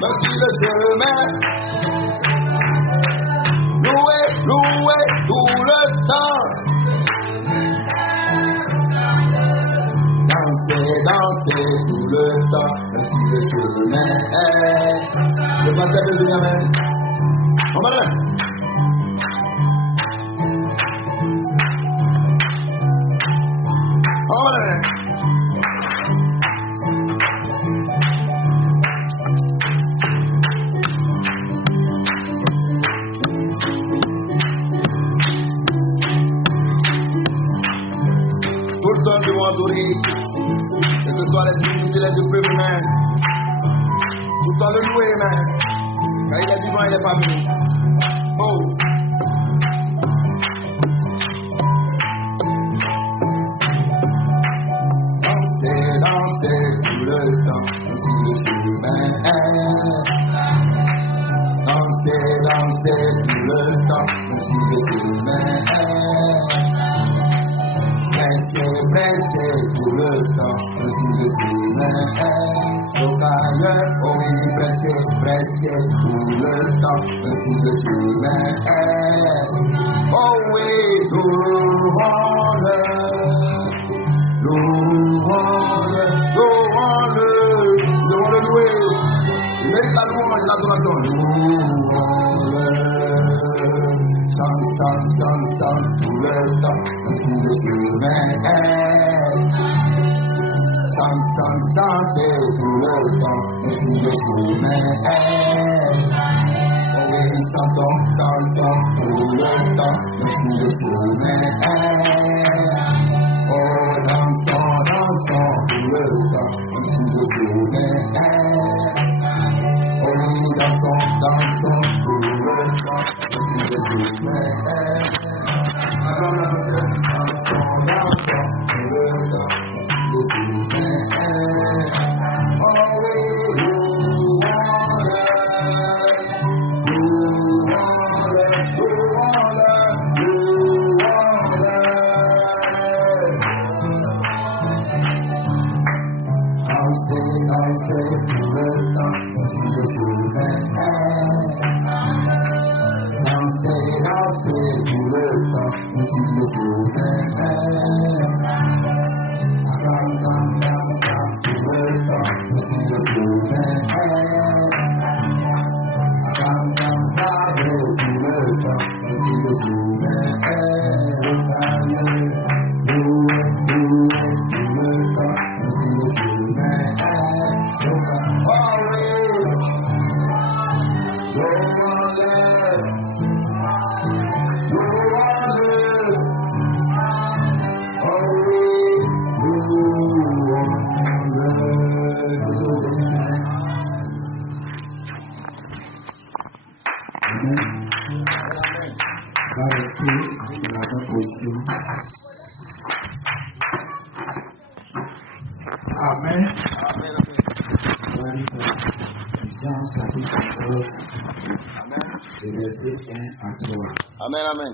me sur le chemin. Louer, louer tout le temps. Danser, danser tout le temps, me sur le chemin. Le pasteur de Benjamin. On va là. On va là. Que ce soit les divinités, les épreuves humaines, tout le temps le louer, man. Car il est vivant, il est pas venu. Oh. Danser, danser tout le temps, sur le chemin. Danser, danser tout le temps, sur le chemin. Pressez tout le temps, sur le chemin. Rocailleux, oh oui, pressez tout le temps, sur le chemin. Oh oui, louons-le, louons-le, louons-le, louons-le louer. Il mérite la louange et l'adoration. Louons-le, chante, chante, chante, chante tout le temps, sur le chemin. Chante, chante, chante tout le temps, sur le chemin. Oh oui, chantons, chantons tout le temps, sur le chemin. Oh, dansons, dansons tout le temps, sur le chemin. Oh oui, dansons, dansons tout le temps, sur le chemin. Dansons, dansons tout le temps, sur le chemin. Oh oui, louons-le, louons-le, louons-le, louons-le. Dansez, dansez tout le temps, sur le chemin. Dansez, dansez tout le temps, sur le chemin. Dam, dam, dam, dam, tout le temps, sur le chemin. Dam, dam, dam, tout le temps, sur le chemin. Rocailleux, louer, louer tout le temps, sur le chemin. Oh oui, louons-le, louons-le. Oh oui, louons-le. Amen. Va rester dans la bonne position. Amen. Jean chapitre 11, verset 1 à 3. Amen, amen.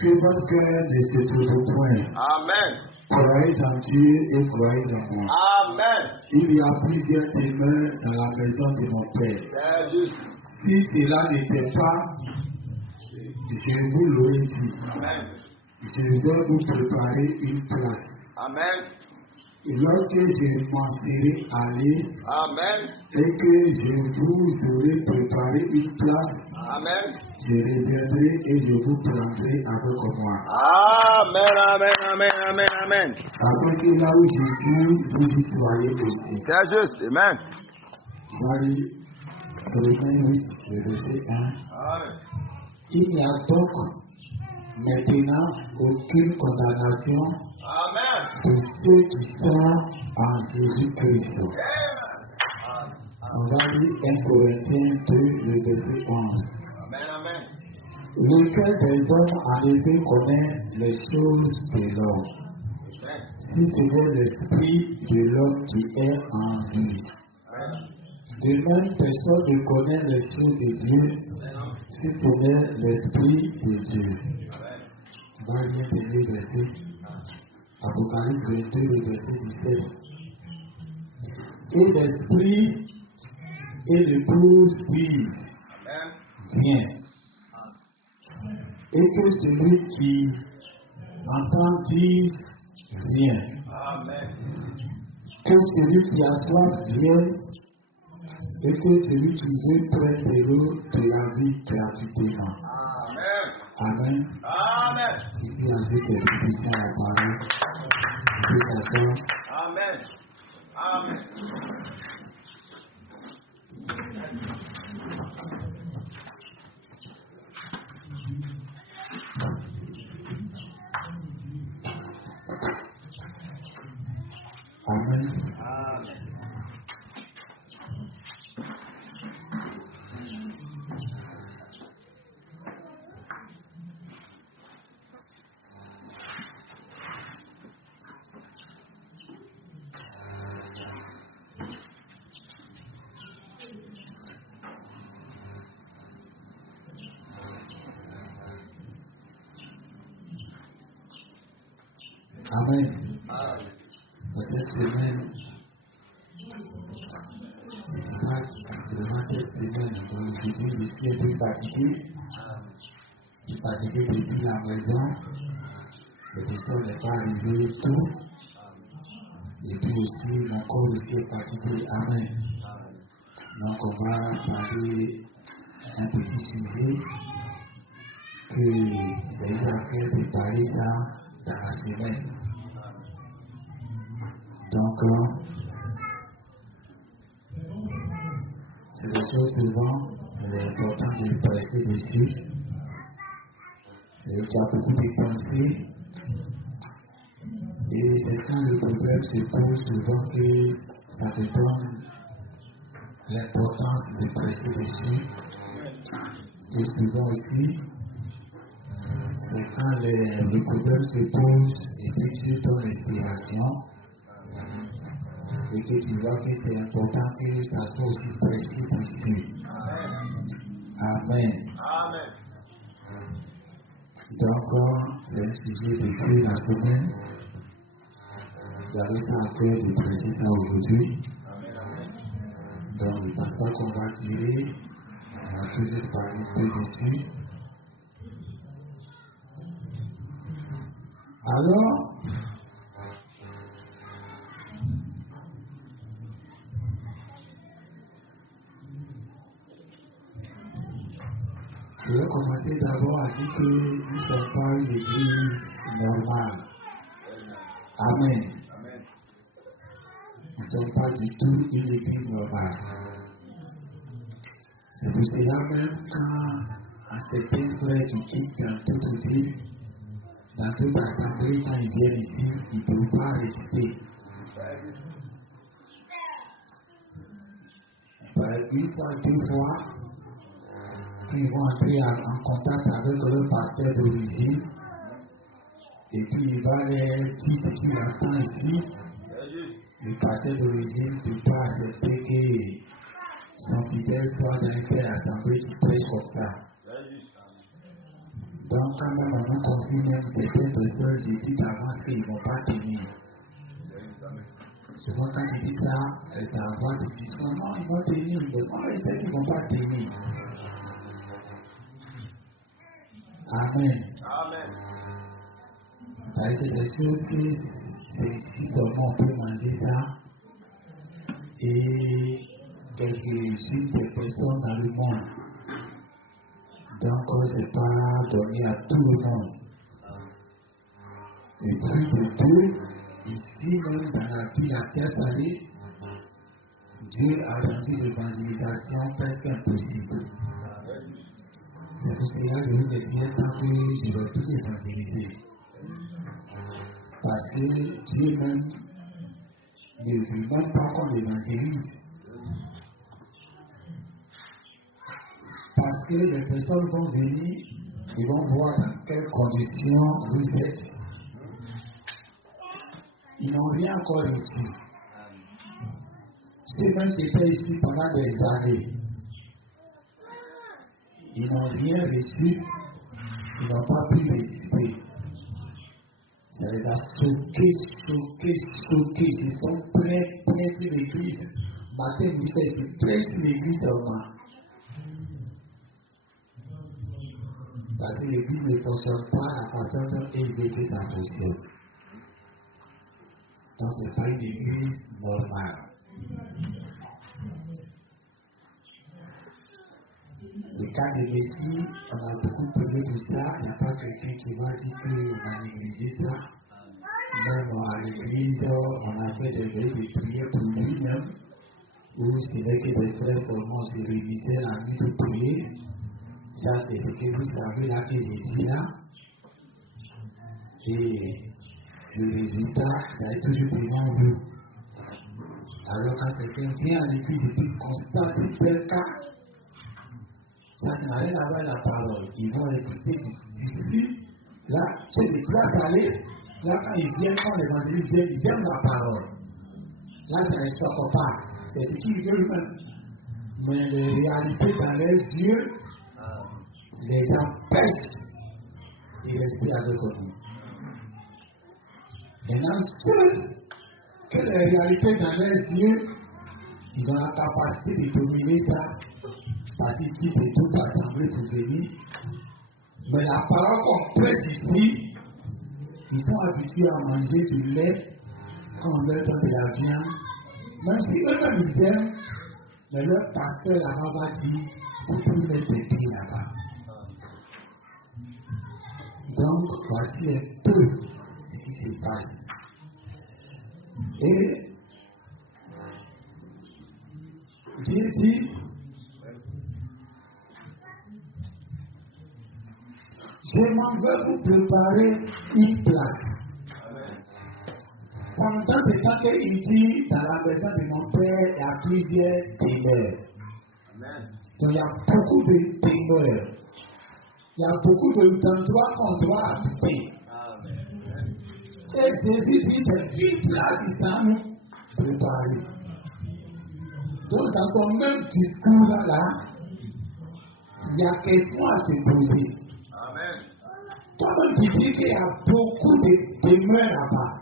Que votre cœur ne se trouve point. Amen. Croyez en Dieu et croyez en moi. Amen. Il y a plusieurs demeures dans la maison de mon Père. C'est juste. Si cela n'était pas, je vous l'aurais dit. Amen. Je vais vous préparer une place. Amen. Et lorsque je m'en serai allé Amen. et que je vous aurai préparé une place, Amen. je reviendrai et je vous prendrai avec moi. Amen, amen, amen, amen, amen. Afin que là où je suis, vous y soyez aussi. C'est juste. Amen. Voyez, Romains 8, le verset 1. Amen. Il n'y a donc maintenant aucune condamnation Amen. pour ceux qui sont en Jésus-Christ. On va lire 1 Corinthiens 2, le verset 11. Amen, amen. Lequel des hommes en effet connaît les choses de l'homme, si ce n'est l'esprit de l'homme qui est en lui. De même, personne ne connaît les choses de Dieu, si ce n'est l'esprit de Dieu. On va lire le dernier verset. Apocalypse 22, le verset 17. Et l'esprit et l'épouse disent, viens. Et que celui qui entend dise, viens. Que celui qui a soif vienne, et que celui qui veut prendre de l'eau de la vie gratuitement. Amen. Amen. Ici, avec cette bénédiction à la parole, que ça soit. Amen. Amen. Amen. Amen. Dans cette semaine, vraiment cette semaine, aujourd'hui, je suis un peu fatigué. Je suis fatigué depuis la maison. Le personne n'est pas arrivé tôt. Et puis aussi, mon corps aussi est fatigué. Amen. Donc, on va parler un petit sujet que j'ai eu à faire de parler ça dans la semaine. Donc, c'est des choses souvent, il est important de prêcher dessus. Et il y a beaucoup de pensées. Et c'est quand le problème se pose souvent que ça te donne l'importance de prêcher dessus. Et souvent aussi, c'est quand le problème se pose et puis tu donnes l'inspiration. Et que tu vois que c'est important que ça soit aussi prêché dessus. Amen. Amen. Donc, c'est un sujet de Dieu la semaine. J'avais ça à cœur de prêcher ça aujourd'hui. Donc, le pasteur qu'on va tirer, on va toujours parler un peu dessus. Alors, je vais commencer d'abord à dire que nous ne sommes pas une église normale. Amen. Nous ne sommes pas du tout une église normale. C'est pour cela même quand un certain frère qui quitte dans toute ville, dans toute assemblée, quand ils viennent ici, ils ne peuvent pas résister. Une fois, deux fois, puis ils vont entrer en contact avec leur pasteur d'origine, et puis il va leur dire ce qu'il entend ici. Le pasteur d'origine ne peut pas accepter que son fidèle soit dans une frère assemblée qui prêche comme ça. Donc, quand même on nous confie même certaines personnes, j'ai dit d'avance qu'ils ne vont pas tenir. Souvent, quand ils disent ça, ça va discussion. Non, ils vont tenir, mais on sait qu'ils ne vont pas tenir. Amen. Amen. C'est des choses que c'est ici seulement on peut manger ça. Et quelques-unes des personnes dans le monde. Donc, ce n'est pas donné à tout le monde. Et puis de deux, ici même dans la ville à Tiasalé, Dieu a rendu l'évangélisation presque impossible. C'est pour cela que je vous ai dit tant que je ne vais plus évangéliser. Parce que Dieu même ne veut même pas qu'on évangélise. Parce que les personnes vont venir, ils vont voir dans quelles conditions vous êtes. Ils n'ont rien encore reçu. Ceux-mêmes qui étaient ici pendant des années, ils n'ont rien reçu, ils n'ont pas pu résister. Ça les a choqués. Ils sont prêts sur l'église. matin, vous dites, je prêche l'église seulement. Parce que l'église ne fonctionne pas à la façon dont elle veut que ça fonctionne. Donc, ce n'est pas une église normale. Le cas de Messie, on a beaucoup prié pour ça. Il n'y a pas quelqu'un qui va dire qu'on a négligé ça. Même à l'église, on a fait des prières pour lui-même. Où c'est que des frères seulement se réunissaient la nuit de prier. Ça, c'est ce que vous savez là que j'ai dit là. Et le résultat, ça est toujours devant vous. Alors, quand quelqu'un vient à l'église et puis constate tel cas, ça n'a rien à voir avec la parole. Ils vont écouter du là, c'est des classes allées. Là, quand ils viennent, quand l'évangéliste vient, ils aiment la parole. Là, ça ne sort pas. C'est ce qu'ils veulent même. Mais les réalités dans leurs yeux les empêchent de rester avec nous. Maintenant, ceux que les réalités dans leurs yeux, ils ont la capacité de dominer ça. Parce qu'ils quittent toute l'assemblée pour venir. Mais la parole qu'on prêche ici, ils sont habitués à manger du lait quand on leur donne de la viande. Même si eux-mêmes ils aiment, mais leur pasteur là-bas va dire, faut plus mettre des pieds là-bas. Donc, voici un peu ce qui se passe. Et Dieu dit, je m'en vais vous préparer une place. Pendant ce temps qu'il dit, dans la maison de mon père, il y a plusieurs demeures. Donc il y a beaucoup de demeures. Il y a beaucoup d'endroits qu'on doit habiter. Et Jésus dit, c'est une place qui s'est nous préparer. Donc dans son même discours là, il y a question à se poser. Toi-même tu dis qu'il y a beaucoup de demeures là-bas.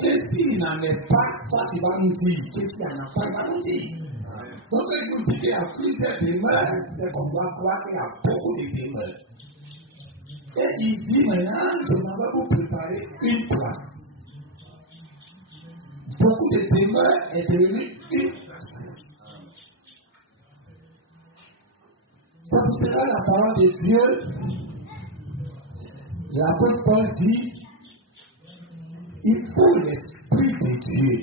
Et s'il n'en est pas, toi tu vas nous dire. Qu'est-ce qu'il n'y en a pas, il va nous dire. Donc il nous dit qu'il y a plusieurs demeures, c'est qu'on doit croire qu'il y a beaucoup de demeures. Et il dit maintenant, je m'en vais vous préparer une place. Beaucoup de demeures est devenu une place. C'est pour cela la parole de Dieu. L'apôtre Paul dit, il faut l'Esprit de Dieu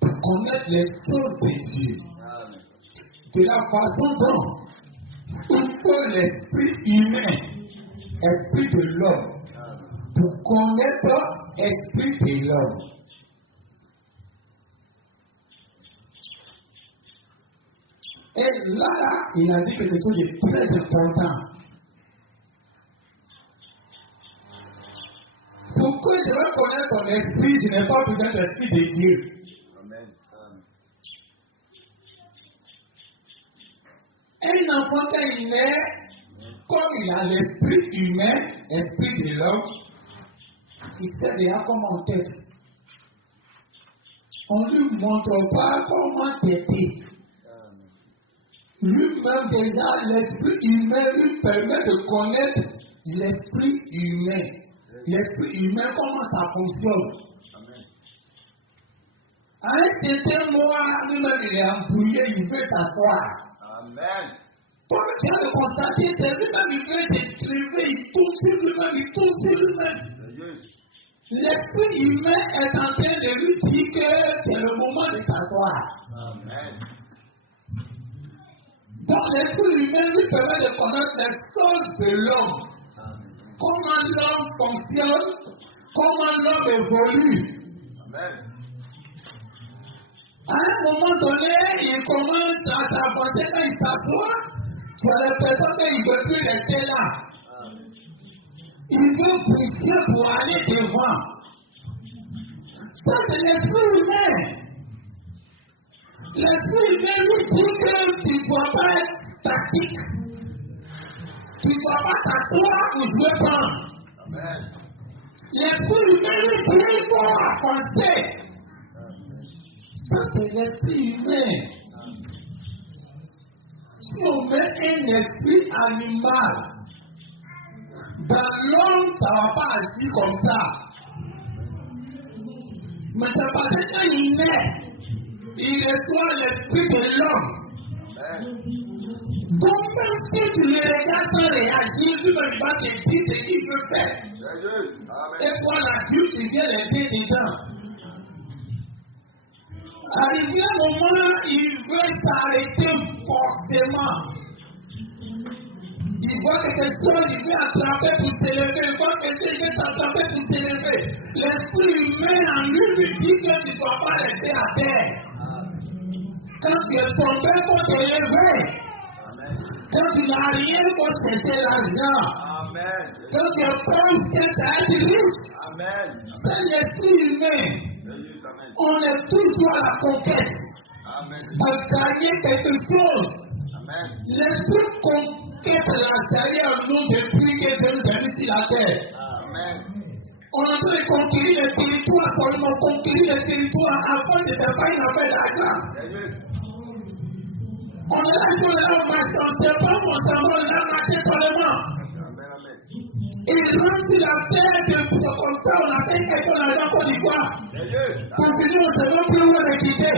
pour connaître les choses de Dieu. De la façon dont il faut l'esprit humain, esprit de l'homme, pour connaître l'esprit de l'homme. Et là, il a dit quelque chose de très important. Pour que je vais connaître ton esprit, je n'ai pas besoin de l'esprit de Dieu. Amen. Un enfant, quand il naît, comme il a l'esprit humain, l'esprit de l'homme, il sait déjà comment on t'aide. On ne lui montre pas comment t'aider. Lui-même, déjà, l'esprit humain lui permet de connaître l'esprit humain. L'esprit humain, comment ça fonctionne. Amen. À un certain moment, lui-même, il est embrouillé, il veut s'asseoir. Amen. Toi, tu as de constater, c'est lui-même, il veut s'élever, il tourne sur lui-même, il tourne sur lui-même. L'esprit humain est en train de lui dire que c'est le moment de s'asseoir. Amen. Donc, l'esprit humain lui permet de connaître les choses de l'homme. Comment l'homme fonctionne, comment l'homme évolue. Amen. À un moment donné, il commence à s'avancer quand il s'assoit. Tu as l'impression qu'il ne veut plus rester là. Il veut bouger pour aller devant. Ça, c'est l'esprit humain. L'esprit humain lui dit que tu ne dois pas être statique. Tu ne dois pas t'asseoir ou jouer pas. Amen. L'esprit humain lui dit qu'il faut avancer. Ça, c'est l'esprit humain. Si on met un esprit animal, dans l'homme, ça ne va pas agir comme ça. Mais c'est parce que quand il naît, il reçoit l'esprit de l'homme. Donc même si tu le regardes sans réagir, lui-même il va te dire ce qu'il veut faire. Et toi l'adulte, tu viens l'aider dedans. Arrivé un moment, il veut s'arrêter forcément. Il voit quelque chose, il veut attraper pour s'élever. Il voit quelque chose, il veut s'attraper pour s'élever. L'esprit humain en lui lui dit que tu ne dois pas rester à terre. Quand tu es tombé, il faut t'élever. Quand tu n'as rien pour chercher l'argent. Quand tu es pauvre, cherche à être riche. C'est l'esprit humain. On est toujours à la conquête de gagner quelque chose. L'esprit conquête la carrière en nous depuis que Dieu nous a mis sur la terre. On est en train de conquérir les territoires, seulement conquérir les territoires avant de faire pas une affaire d'argent. On est là, on est là, on marche, on ne sait pas où on s'en va, on est là, marcher seulement. Il rentre sur la terre comme ça, on a fait quelque chose dans la Côte d'Ivoire. Pour finir, on ne sait même plus où on est quitté.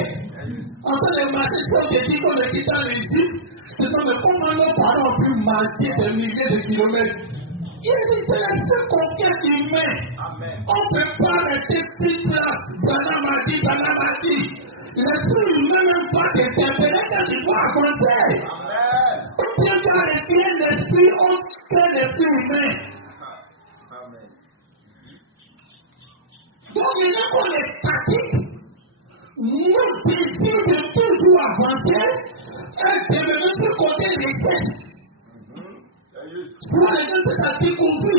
En train de marcher, je pense que dit qu'on est quitté en Égypte. Je dis, mais comment nos parents ont pu marcher des milliers de kilomètres? Il dit, c'est la seule conquête humaine. On ne peut pas rester sur place. Branham a dit. L'esprit humain même pas t'interpeller quand il faut avancer. Ou bien tu as retiré l'esprit autre que l'esprit humain. Donc il est qu'on est statique. Nous décidons de toujours avancer et de venir sur le côté recherche. Souvent les gens se découvrir,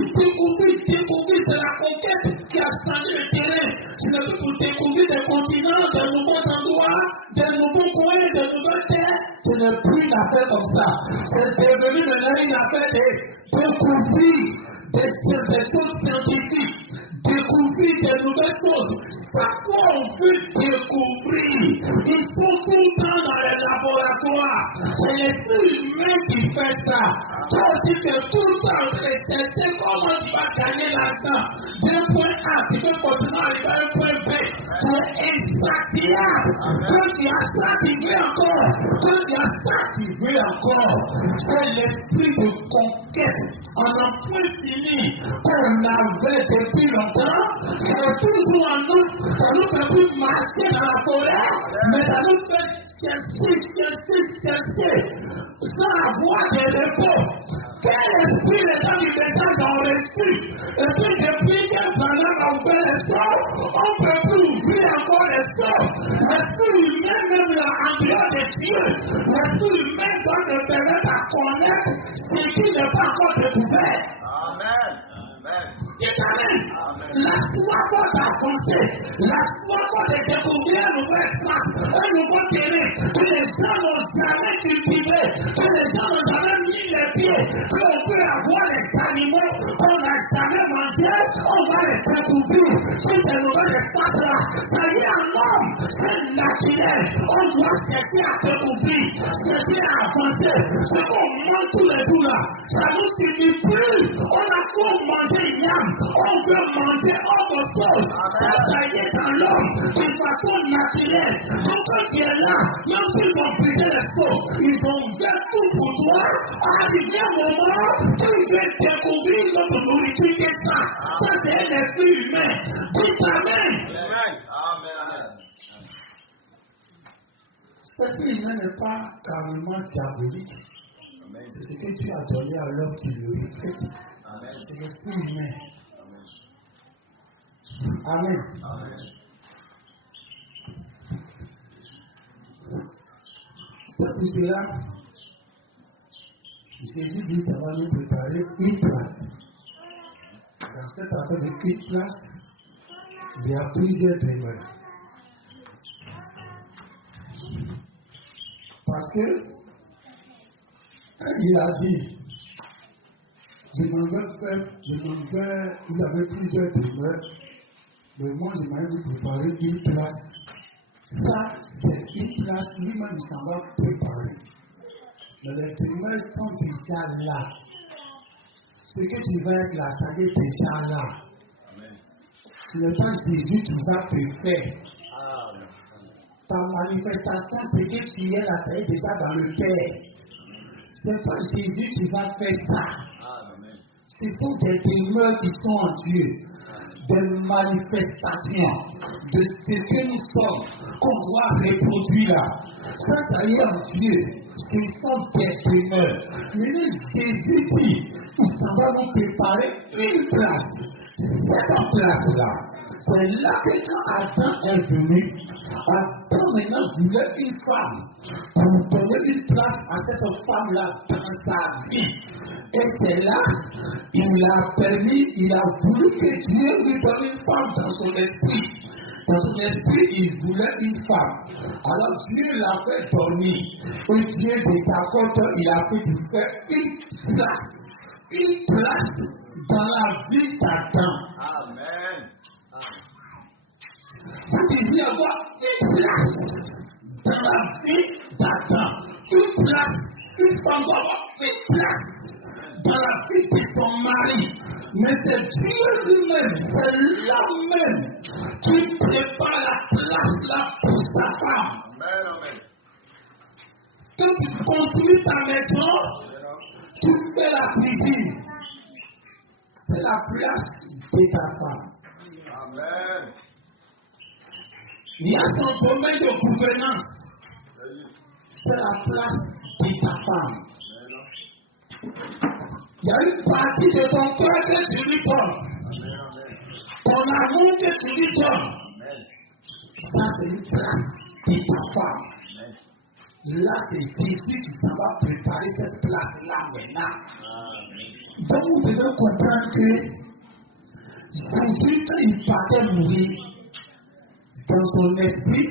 c'est la conquête qui a changé le terrain. Ce n'est plus pour découvrir des continents, des nouveaux endroits, des nouveaux coins, des nouvelles terres. Ce n'est plus une affaire comme ça. C'est devenu maintenant une affaire de découvrir des choses scientifiques, découvrir des nouvelles choses. Chaque fois on veut découvrir, ils sont tout le temps dans les laboratoires. C'est l'esprit humain qui fait ça. Toi aussi tu es tout le temps en train de chercher comment tu vas gagner l'argent. D'un point A, tu peux continuer à arriver à un point B. Tu es insatiable. Quand tu as ça, tu veux encore. Quand tu as ça, tu veux encore. C'est l'esprit de conquête. On n'a point fini qu'on avait depuis longtemps. On est toujours en nous. Ça nous fait plus marcher dans la forêt, mais ça nous fait chercher, sans avoir des repos. Quel esprit les gens du message ont reçu? Et puis depuis que Branham a ouvert les choses, on ne peut plus ouvrir encore les choses. L'esprit humain, même en dehors de Dieu, l'esprit humain doit nous permettre à connaître ce qui n'est pas encore découvert. Dites Amen. La foi doit avancer. La foi doit découvrir un nouvel espace, un nouveau terrain que les gens n'ont jamais cultivé, que les gens n'ont jamais mis les pieds, qu'on peut avoir les animaux qu'on n'a jamais mangés, on va les découvrir sur ces nouveaux espaces-là. Ça y est, un homme, c'est naturel. On doit chercher à découvrir, chercher à avancer. Ce qu'on mange tous les jours là, ça ne nous suffit plus. On a trop mangé yam. On veut manger autre chose. Ça y est dans l'homme d'une façon naturelle. Donc quand tu es là, même s'ils ont brisé les seaux, ils ont fait tout pour toi. Arrivé un moment, tu veux découvrir notre nourriture qui est ça. Ça c'est un esprit humain. Dites Amen. Cet esprit humain n'est pas carrément diabolique. C'est ce que tu as donné à l'homme qui le reflète. C'est l'esprit humain. Amen. C'est pour cela, Jésus dit ça va nous préparer une place. Dans cette affaire de une place, il y a plusieurs demeures. Parce que, quand il a dit, vous avez plusieurs demeures, mais moi je m'avais préparé une place Ça, c'est une place lui-même s'en va préparer. Mais les demeures sont déjà là. Ce que tu vas être là, ça est déjà là. Ce n'est pas Jésus qui va te faire. Ta manifestation, ce que tu es là, ça est déjà dans le Père. Ce n'est pas Jésus qui va faire ça. Ce sont des demeures qui sont en Dieu. Des manifestations de ce que nous sommes, qu'on doit reproduire là. Ça y est en Dieu. Ce sont des demeures. Mais Jésus dit, il s'en va nous préparer une place. Cette place-là, c'est là que quand Adam est venu, Adam maintenant voulait une femme pour donner une place à cette femme-là dans sa vie. Et c'est là, il a voulu que Dieu lui donne une femme dans son esprit. Dans son esprit, il voulait une femme. Alors Dieu l'a fait dormir. Et Dieu, de sa côte, il a fait lui faire une place dans la vie d'Adam. Amen. Vous désirez avoir une place dans la vie d'Adam. Une place, une femme doit avoir une place dans la vie de son mari. Mais c'est Dieu lui-même, c'est l'homme-même qui prépare la place là pour sa femme. Amen, amen. Quand tu construis ta maison, tu fais la cuisine. C'est la place de ta femme. Amen. Il y a son domaine de gouvernance. C'est la place de ta femme. Il y a une partie de ton cœur que tu lui donnes. Ton amour que tu lui donnes. Ça, c'est une place de ta femme. Là, c'est Jésus qui s'en va préparer cette place-là maintenant. Donc, vous devez comprendre que Jésus, quand il partait mourir, dans son esprit,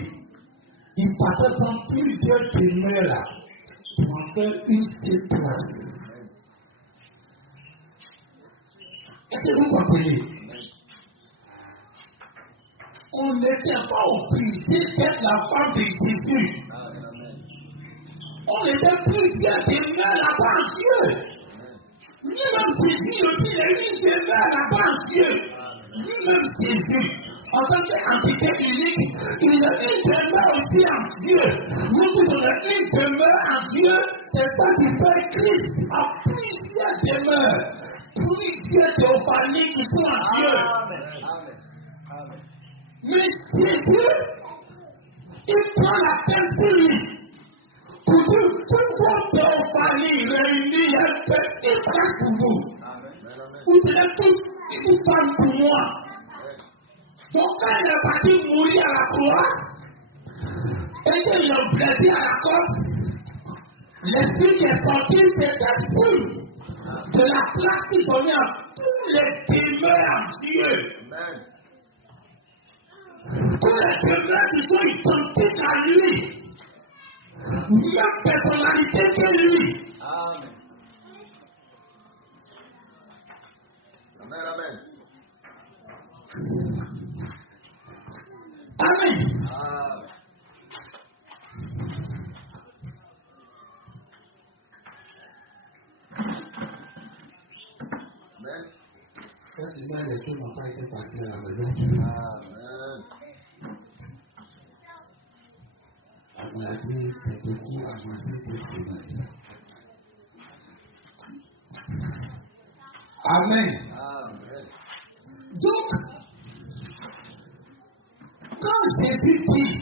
il partait dans plusieurs demeures là, pour en faire une seule place. Est-ce que vous comprenez? On n'était pas obligé d'être la femme de Jésus. On était plusieurs demeures là-bas en Dieu. Lui-même Jésus aussi, il a une demeure là-bas en Dieu. Lui-même Jésus, en tant qu'entité unique, il a une demeure aussi en Dieu. Nous tous, on a une demeure en Dieu. C'est ça qui fait Christ a plusieurs demeures. Plusieurs théophanies qui sont en Dieu. Amen. Mais Jésus, il prend la peine sur lui. Pour dire, toutes vos théophanies réunies, il prend pour vous. Vous êtes tous une femme pour moi. Donc quand il est parti mourir à la croix, et qu'il a blessé à la côte, l'esprit qui est sorti, c'est l'esprit de la place qu'il donnait à tous les demeures en Dieu. Amen. Tous les demeures qui sont identiques à lui. Même personnalité que lui. Amen. Amen. Amen. Amen. Amen. Facilement, les choses n'ont pas été faciles à la maison. Amen. On a dit, c'est beaucoup avancé cette semaine. Amen. Amen. Donc, quand Jésus dit,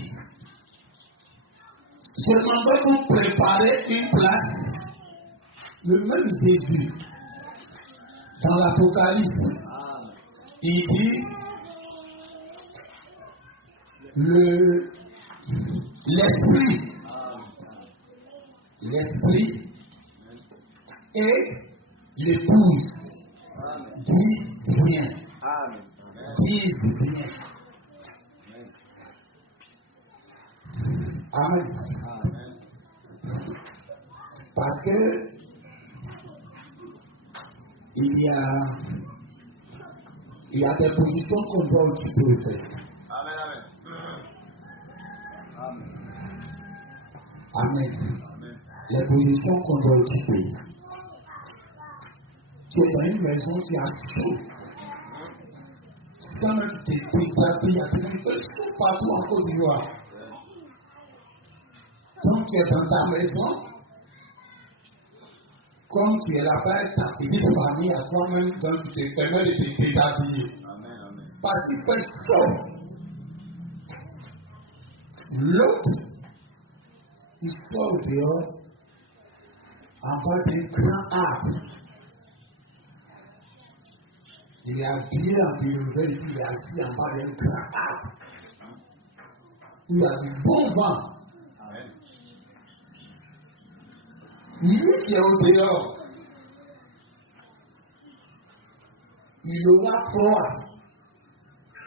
je m'en vais vous préparer une place, le même Jésus, dans l'Apocalypse, il dit, l'esprit et l'épouse dit viens. Amen. Disent viens. Amen. Amen. Parce que il y a des positions qu'on doit occuper au fait. Amen. Amen. Amen. Les positions qu'on doit occuper. Tu es dans une maison, tu as chaud. Quand même tu te déshabilles, tu fais chaud partout en Côte d'Ivoire. Donc tu es dans ta maison, comme tu es là-bas, ta petite famille à toi-même, donc tu te permets de te déshabiller. Amen. Amen. Parce qu'il fait chaud. L'autre, il sort dehors en bas d'un grand arbre. Il est habillé en bilouvelle et puis il est assis en bas d'un grand arbre. Il a du bon vent. Amen. Lui qui est au dehors, il aura froid,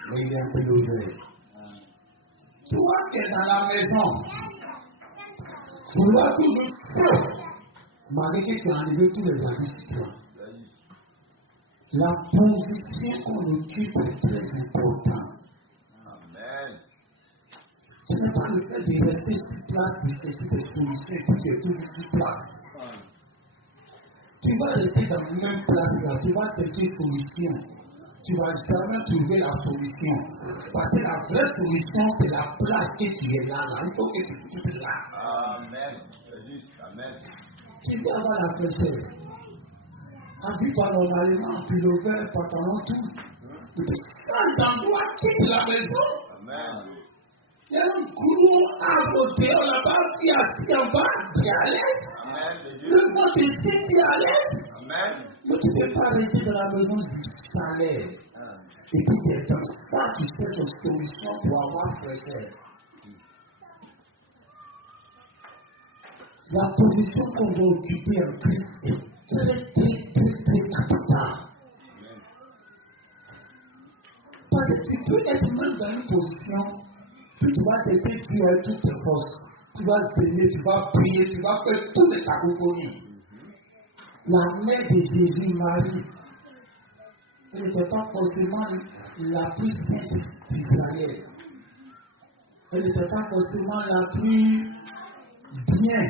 mais il est un peu ouvert. Toi qui es dans la maison, tu vois tout le chaud, malgré que tu as enlevé tous les habits sur toi. La position qu'on occupe est très importante. Amen. Ce n'est pas le fait de rester sur place, de chercher des solutions et puis tu es toujours sur place. Tu vas rester dans la même place là, tu vas chercher une solution. Tu ne vas jamais trouver la solution. Parce que la vraie solution, c'est la place que tu es là. Il faut que tu sois là. Amen. Amen. Tu peux avoir la fraîcheur. Habille pas normalement, puis le verre, pantalon, tout. Tu te changes d'endroit, quitte la maison. Amen. Il y a un gros arbre dehors là-bas qui est assis en bas, qui est à l'aise. Amen. Le vent ici qui est à l'aise. Amen. Mais tu ne peux pas rester dans la maison du salaire. Et puis c'est dans ça que tu cherches une solution pour avoir fraîcheur. La position qu'on doit occuper en Christ est très capitale. Parce que tu peux être même dans une position, puis tu vas chercher Dieu avec toutes tes forces. Tu vas s'aimer, tu vas prier, tu vas faire toutes les cacophonies. La mère de Jésus, Marie, elle n'était pas forcément la plus sainte d'Israël. Elle n'était pas forcément la plus bien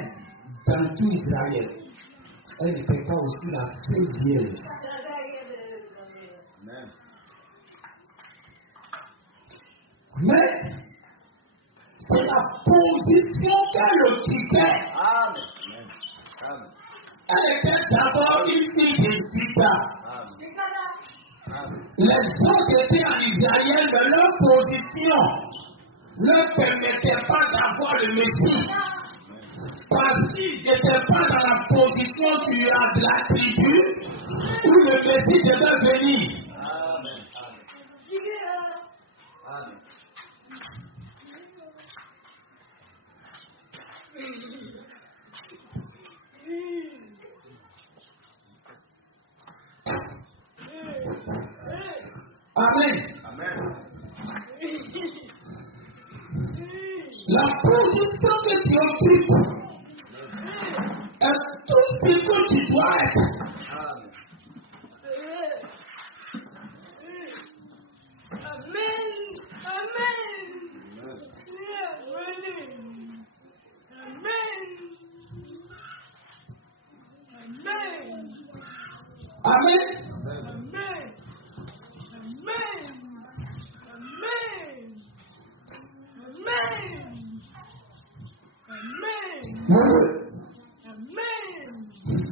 dans tout Israël. Elle n'était pas aussi la seule vierge. Amen. Mais c'est la position qu'elle occupait. Amen. Amen. Elle était d'abord une fille de Juda. Amen. Les autres étaient en Israël, mais leur position ne leur permettait pas d'avoir le Messie. Parce qu'ils n'étaient pas dans la position de la tribu où le Messie devait venir. Amen. Amen. Amen. Amen. La position que tu occupes est tout ce que tu dois être. Amen. Amen.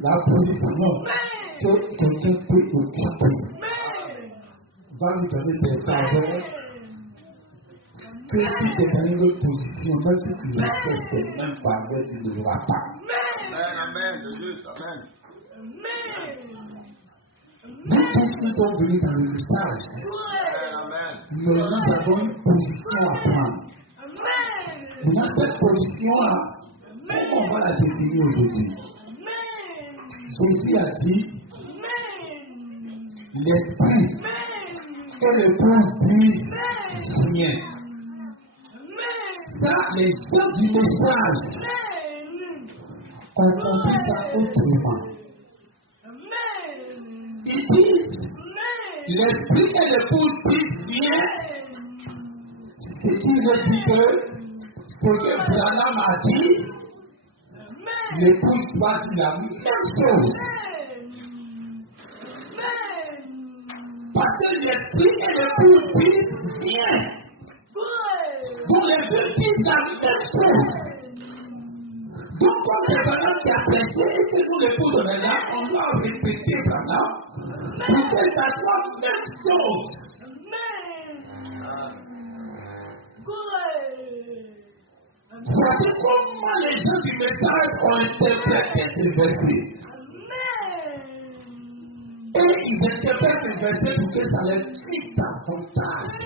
La position que quelqu'un peut occuper va lui donner des faveurs que si tu es dans une autre position, même si tu respectes ces mêmes faveurs, tu ne l'auras pas. Amen. Jésus. Amen. Nous tous nous sommes venus dans le message, Amen. mais nous avons une position à prendre. Maintenant, cette position-là, comment on va la définir aujourd'hui? Jésus a dit, l'esprit et l'épouse disent, viens. Ça, les gens du message ont compris ça autrement. Ils disent, l'esprit et l'épouse disent, viens. Ce qui veut dire que Ce que Branham a dit, l'épouse doit dire la même chose. Parce que l'esprit et l'épouse disent viens. Donc les deux disent la même chose. Donc comme c'est Branham qui a prêché et que nous l'épouse de Branham, on doit répéter Branham pour que ça soit la même chose. Voici comment les gens du message ont interprété ce verset. Et ils interprètent ce verset pour que ça les tue davantage.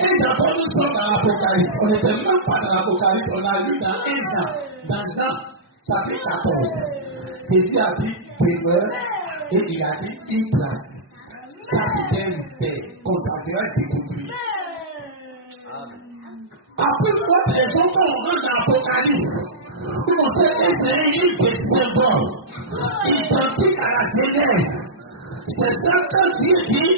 Et d'abord nous sommes dans l'Apocalypse. On n'était même pas dans l'Apocalypse, on a lu dans Jean, chapitre 14. Jésus a dit demeure et il a dit une place. Ça c'était un mystère qu'on va découvrir. Après, les gens quand on rentre dans l'Apocalypse, on sait que c'est un livre de symboles identique à la Genèse. C'est ça que Dieu dit,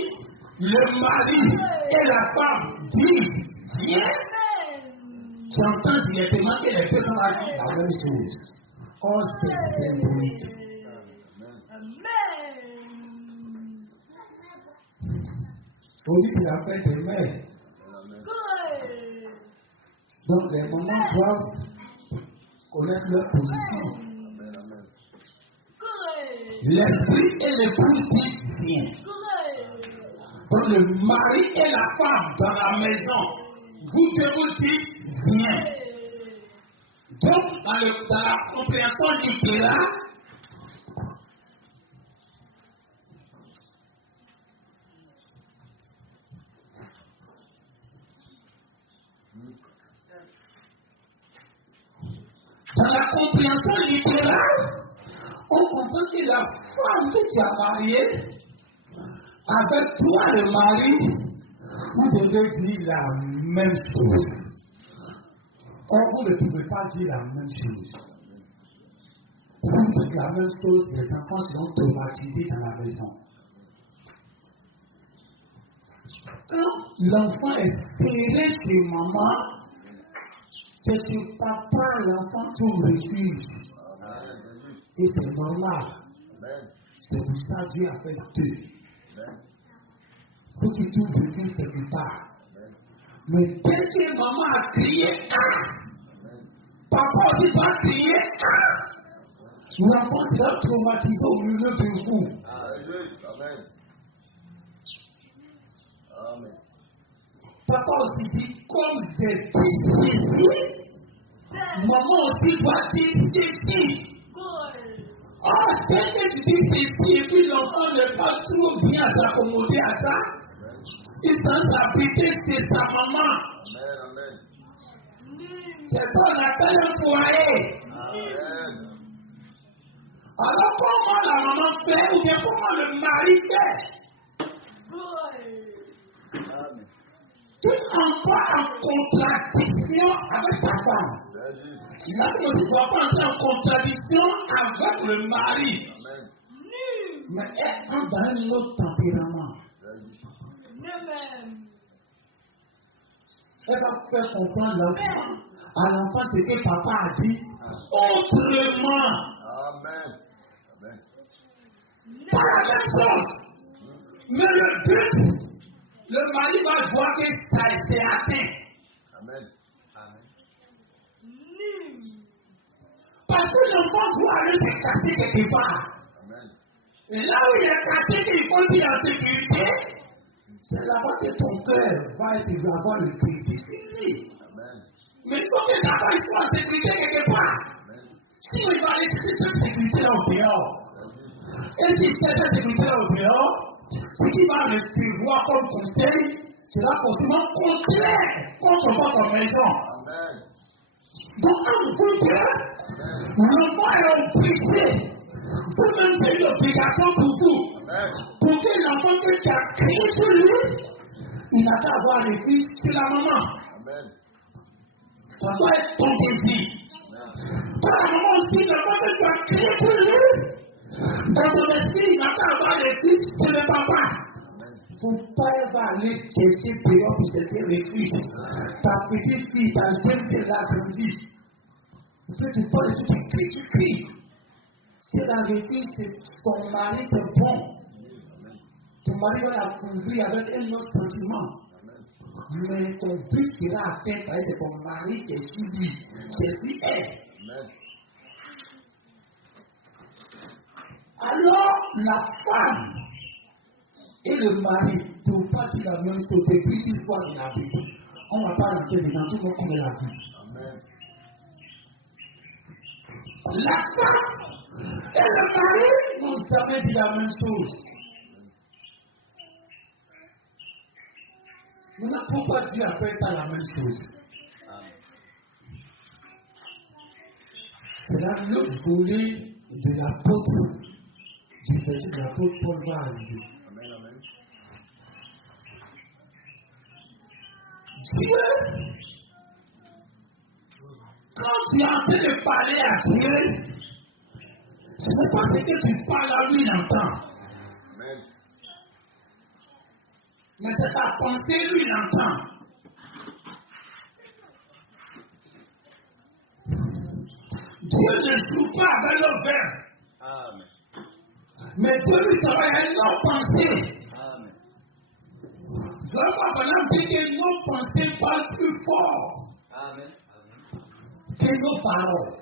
le mari et la femme disent, viens. Tu entends directement que les deux sont la même chose. Oh, c'est symbolique. Aujourd'hui, c'est la fête des mères. Donc, les mamans doivent connaître leur position. L'esprit et l'épouse disent viens. Donc, le mari et la femme dans la maison, vous deux vous dites viens. Donc, dans la compréhension littérale, on comprend que la femme que tu as mariée, avec toi le mari, vous devez dire la même chose. Or, vous ne pouvez pas dire la même chose. Si vous dites la même chose, les enfants seront traumatisés dans la maison. Quand l'enfant est serré chez maman, c'est sur papa l'enfant qui refuse. Et c'est normal. C'est pour ça que Dieu a fait deux. Faut que tout refuse quelque part. Mais dès que maman a crié papa aussi va crier l'enfant sera traumatisé au milieu de vous. Papa aussi dit, comme j'ai dit ceci, maman aussi doit dire ceci. Ah, dès que tu dis ceci, et puis l'enfant ne va pas trop bien s'accommoder à ça, il s'en s'habiter chez sa maman. C'est ça qu'on appelle un foyer. Alors comment la maman fait, ou bien comment le mari fait? Tu n'entres pas en contradiction avec ta femme. Là, tu ne dois pas entrer en contradiction avec le mari. Mais elle entre dans un autre tempérament. Elle va faire comprendre l'enfant, à l'enfant ce que papa a dit autrement. Pas la même chose. Mais le but, le mari va voir que ça s'est atteint. Amen. Parce que l'enfant doit aller se cacher quelque part. Amen. Et là où il est caché, qu'il faut dire en sécurité, c'est là-bas que ton cœur va avoir le crédit sur lui. Mais il faut que d'abord il soit en sécurité quelque part. Amen. Sinon il va aller chercher cette sécurité là au dehors. Et si c'est cette sécurité là au dehors, ce qui va le suivre comme conseil, sera forcément contraire contre votre maison. Amen. Donc, en vous dire, l'enfant est obligé. Vous-même, c'est une obligation pour vous. Amen. Pour que l'enfant que tu as créé sur lui, il n'a qu'à avoir les fils sur la maman. Amen. Ça doit être ton désir. Pour la maman aussi, l'enfant que tu as créé sur lui, dans ton esprit, il n'a qu'à avoir les fils sur le papa. faut pas aller chercher dehors pour chercher refuge. Ta petite fille, ta jeune fille, elle a grandi. Puis tu parles, tu cries. Si elle a refuge, ton mari, c'est bon. Ton mari va la couvrir avec un autre sentiment. Mais ton but sera atteint parce que c'est ton mari qui est sur lui, qui est sur elle. Alors, la femme et le mari ne peuvent pas dire la même chose depuis l'histoire de la Bible. On ne va pas rentrer dedans, tout le monde connaît la vie. La femme et le mari n'ont jamais dit la même chose. Maintenant, pourquoi Dieu appelle ça la même chose? C'est là l'autre volet de l'apôtre. Du verset de l'apôtre Paul va arriver. Dieu, quand tu es en train de parler à Dieu, ce n'est pas ce que tu parles à lui l'entend. Mais c'est ta pensée, lui l'entend. Dieu ne joue pas avec le verbe. Mais Dieu lui travaille avec nos pensées. Vraiment, pendant que nos pensées parlent plus fort que nos paroles.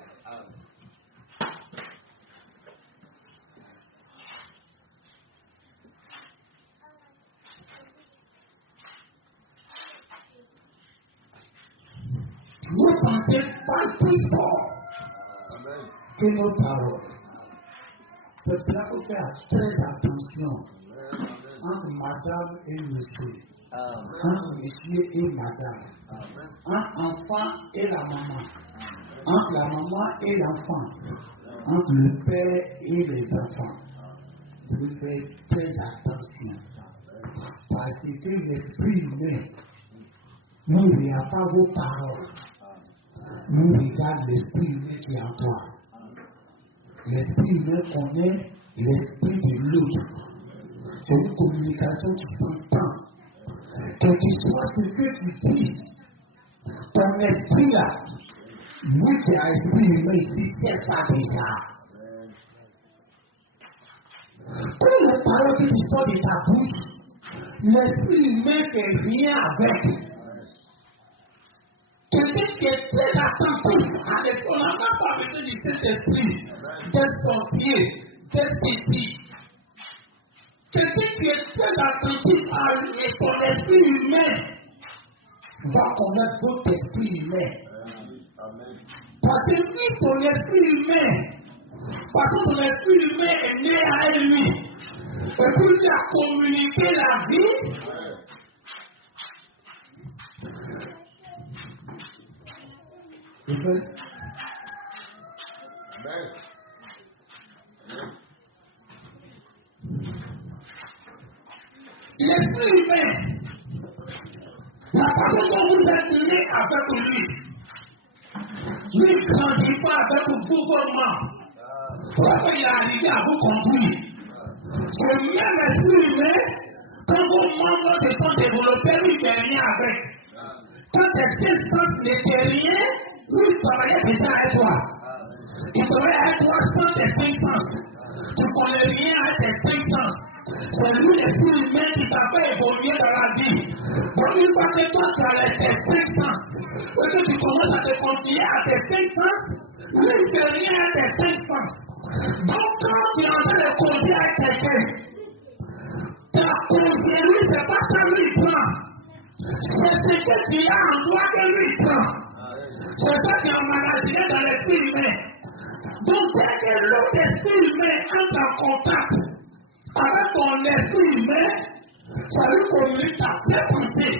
Nos pensées parlent plus fort que nos paroles. C'est pour cela qu'il faut faire très attention entre madame et monsieur, entre monsieur et madame, entre l'enfant et la maman, entre la maman et l'enfant, entre le père et les enfants. Vous devez faire très attention parce que l'esprit humain ne regarde pas vos paroles. Nous regarde l'esprit humain qui est en toi. L'esprit humain connaît l'esprit de l'autre. C'est une communication qui s'entend. Quel que soit ce que tu dis, ton esprit là, lui qui a esprit humain ici, c'est ça déjà. Toutes les paroles que tu sors de ta bouche, l'esprit humain ne fait rien avec. Quelqu'un qui est très attentif à l'école, on n'a pas besoin du Saint-Esprit, d'être sorcier, d'être ici. Quelqu'un qui est très attentif à son esprit humain va connaître votre esprit humain. Parce que lui, son esprit humain, parce que son esprit humain est né à lui, et puis lui a communiqué la vie. L'esprit humain, la façon dont vous êtes né avec lui, lui ne grandit pas avec vous vraiment. Pourquoi il est arrivé à vous conduire? C'est le même esprit humain, quand vos membres se sont développés, lui ne fait rien avec. Quand tes instances n'étaient rien, lui il travaillait déjà avec toi. Il travaillait avec toi sans tes cinq sens. Tu ne connais rien à tes cinq sens. C'est lui l'esprit humain qui t'a fait évoluer dans la vie. Donc une fois que toi tu as tes cinq sens, et que tu commences à te confier à tes cinq sens, lui il ne fait rien à tes cinq sens. Donc quand tu es en train de causer avec quelqu'un, ta causerie, lui c'est pas ça lui il prend. C'est ce que tu as en toi que lui il prend. C'est ça qui est emmagasiné dans l'esprit humain. Donc dès que l'autre esprit humain entre en contact avec ton esprit humain, ça lui communique ta vraie pensée.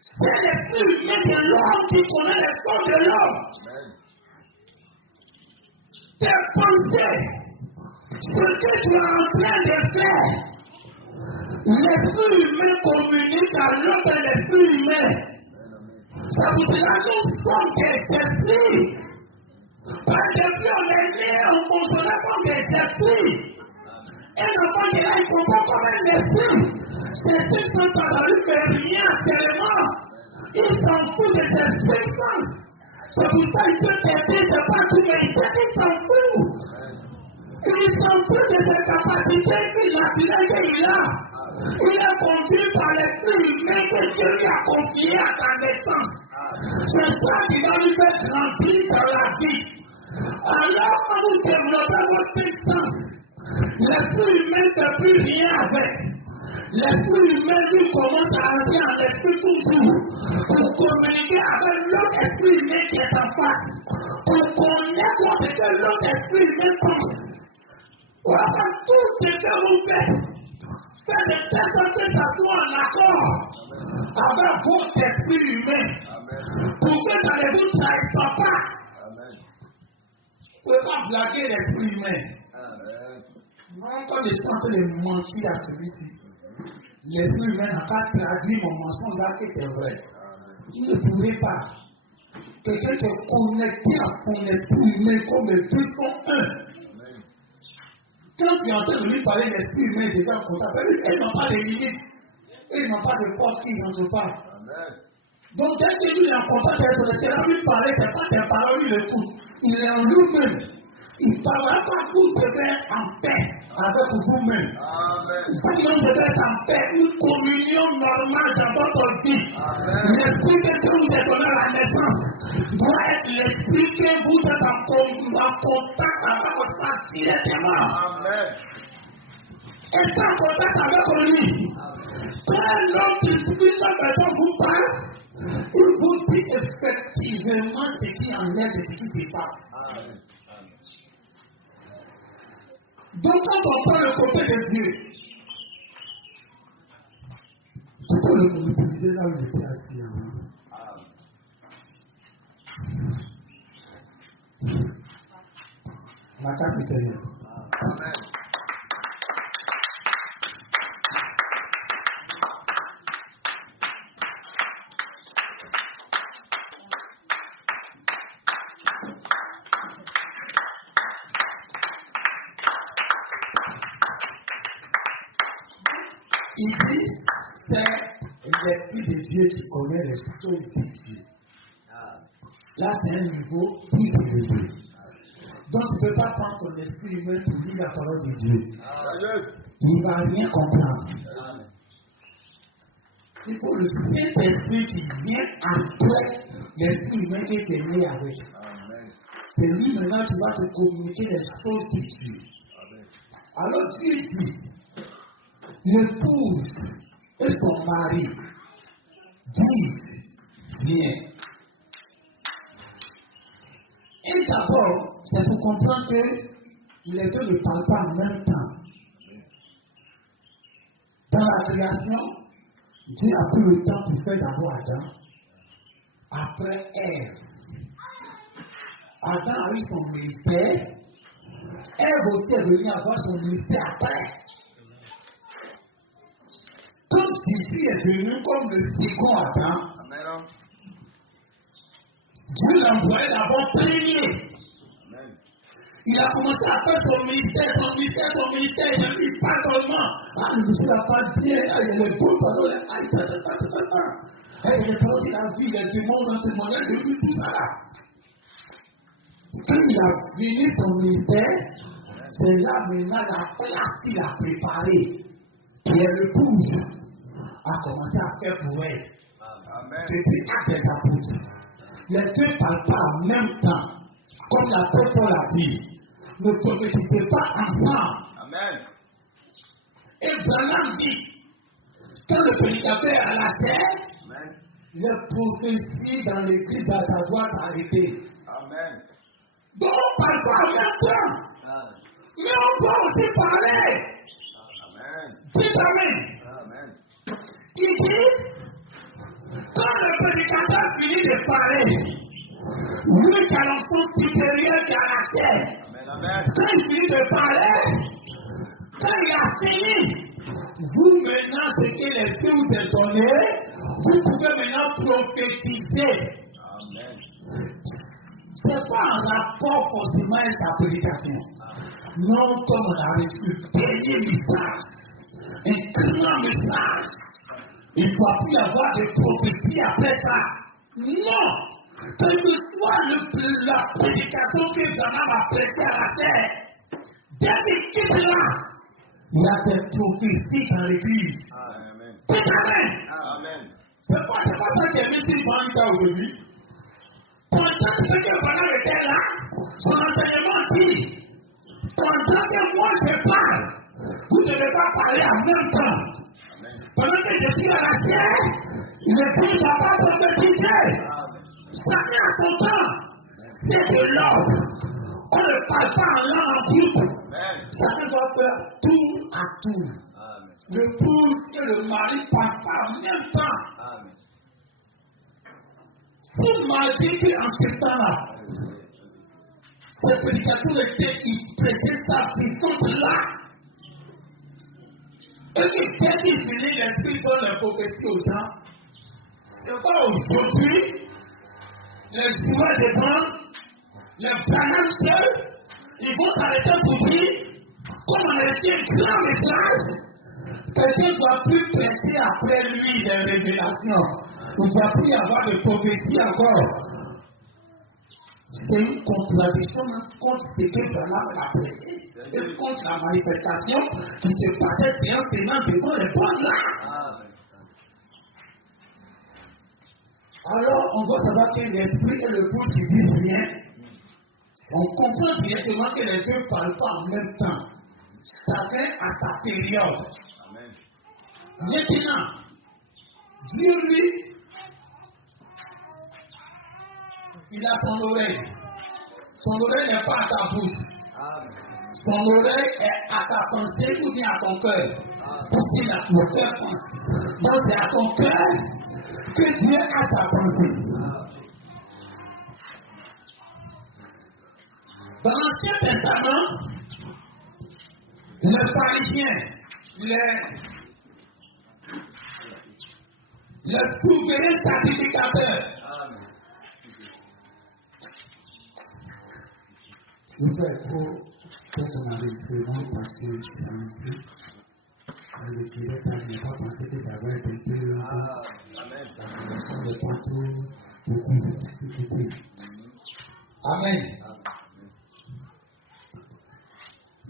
C'est l'esprit humain de l'homme qui connaît les choses de l'homme. Tes pensées, ce que tu es en train de faire, l'esprit humain communique à l'autre l'esprit humain. C'est pour cela que nous sommes des esprits. Parce que depuis on est né, on fonctionnait comme des esprits. Un enfant qui est là, il comprend comme un esprit. Ces 600 pas dans lui fait rien actuellement. Il s'en fout de ses 600. C'est pour ça qu'il peut t'aider, c'est pas tout, mais il s'en fout. Il s'en fout de ses capacités naturelles qu'il a. Il est conduit par l'esprit humain que Dieu lui a confié à sa naissance. C'est ça qui va lui faire grandir dans la vie. Alors, quand vous développez votre puissance, l'esprit humain ne fait plus rien avec. L'esprit humain lui commence à entrer en esprit toujours pour communiquer avec l'autre esprit humain qui est en face, pour connaître ce que l'autre esprit humain pense. Voilà tout ce que vous faites. Faites de telle sorte que ça soit en accord avec votre esprit humain. Pour que ça ne vous trahisse pas. Vous ne pouvez pas blaguer l'esprit humain. Non, quand je suis en train de mentir à celui-ci, l'esprit humain n'a pas traduit mon mensonge là que c'est vrai. Il ne pourrait pas. Quelqu'un qui est connecté à son esprit humain comme les deux sont un. Quand tu es en train de lui parler, l'esprit humain est déjà en contact. Ils n'ont pas de limites. Ils n'ont pas de porte qui n'entre pas. Donc, dès que lui est en contact avec son esprit, là, lui parler, ce n'est pas tes paroles, il écoute. Il est en lui-même. Il ne parlera pas pour te faire en paix avec vous-même. Vous devez être en paix, une communion normale dans votre vie. L'esprit que Dieu vous a donné à la naissance doit être l'esprit que vous êtes en contact avec votre sang directement. Et en contact avec lui. Quand l'autre personne vous parle, il vous dit effectivement ce qui enlève de ce qui se passe. Donc quand on prend le côté de Dieu, tu peux le mobiliser là où il était assis. La carte du Seigneur. Amen. Ici, c'est l'esprit de Dieu qui connaît les choses de Dieu. Là, c'est un niveau plus élevé. Donc, tu ne peux pas prendre ton esprit humain pour dire la parole de Dieu. Il ne va rien comprendre. Il faut le Saint-Esprit qui vient après l'esprit humain qui est né avec. C'est lui maintenant qui va te communiquer les choses de Dieu. Alors, Dieu dit, l'épouse et son mari disent, viens. Et d'abord, c'est pour comprendre que les deux ne parlent pas en même temps. Dans la création, Dieu a pris le temps pour faire d'abord Adam, après Ève. Adam a eu son ministère, Ève aussi est venue avoir son ministère après. Comme Jésus est venu comme le second Adam, Dieu l'a envoyé d'abord premier. Il a commencé à faire son ministère, il parle seulement. Ah, le monsieur n'a pas bien, il y a les bonnes paroles, il y a les paroles de la vie, les démons dans ce monde, de tout ça là. Quand il a fini son ministère, c'est là maintenant la place qu'il a préparée, qui est l'épouse, a commencé à faire pour elle. Depuis Actes des Apôtres. Les deux ne parlent pas en même temps. Comme l'apôtre Paul a dit, ne prophétisez pas ensemble. Amen. Et Branham dit, quand le prédicateur a la terre, les prophéties dans l'église doivent savoir arrêter. Amen. Donc on ne parle pas en même temps. Mais on doit aussi parler. Amen. Dites Amen. Amen. Il dit, quand le prédicateur finit de parler, lui qui a l'enfant supérieur qui a la terre, quand il finit de parler, quand il a fini, vous maintenant, ce que l'Esprit vous a donné, vous pouvez maintenant prophétiser. Amen. Ce n'est pas un rapport forcément avec sa prédication. Non comme on a reçu le dernier message, un grand message. Il ne doit plus y avoir de prophétie après ça. Non! Quelle que soit la prédication que Branham a prêtée à la terre, dès qu'il quitte là, il y a des prophéties dans l'église. Amen. Amen. Amen. C'est pas ça qui est mis sur Vanita aujourd'hui. Pendant ce que Branham était là, son enseignement dit, pendant que moi je parle, vous ne devez pas parler en même temps. Pendant que je suis à la terre, le Dieu ne va pas prophétiser. Chacun a son temps. C'est de l'ordre. On ne parle pas en langue en groupe. Chacun doit faire tour à tour. L'épouse et le mari ne parlent pas en même temps. Si le mari en ce temps-là, ce prédicateur était, il prêtait sa vision là. Et qu'il fait finir l'esprit donne la prophétie aux gens. C'est pas aujourd'hui. Les joueurs de banque, les Branham seuls, ils vont s'arrêter pour dire, comme on a reçu un grand message, quelqu'un ne doit plus prêter après lui des révélations. Il ne doit plus y avoir de prophétie encore. C'est une contradiction contre ce que Branham a prêché et contre la manifestation qui se passait séance devant les bonnes là. Alors, on doit savoir que l'esprit et le bouche qui disent rien. On comprend directement que les deux ne parlent pas en même temps. Chacun a sa période. Amen. Maintenant, Dieu, lui, il a son oreille. Son oreille n'est pas à ta bouche. Amen. Son oreille est à ta pensée ou bien à ton cœur. Parce que le cœur pense. Donc, c'est à ton cœur que Dieu a sa pensée. Dans l'Ancien Testament, les pharisiens, les souverains sacrificateurs, je fais trop quand on a enregistrement parce que c'est ici. Le directeur n'a pas pensé que ça va être un peu long. La connexion n'est pas trop beaucoup. Amen.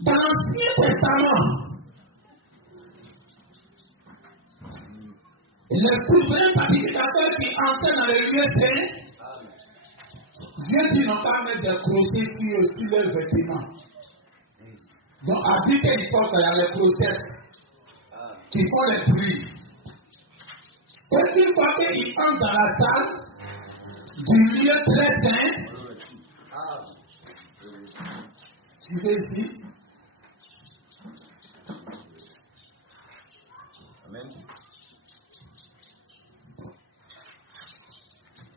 Dans l'Ancien Testament, les souverains sacrificateurs qui entraient dans le lieu saint, Dieu dit n'ont qu'à mettre des crochets sur leurs vêtements. Donc, à dire qu'il faut qu'il y a les crochets qui font les bruits. Et une fois qu'ils entrent dans la salle du lieu très saint, suivez ici. Amen.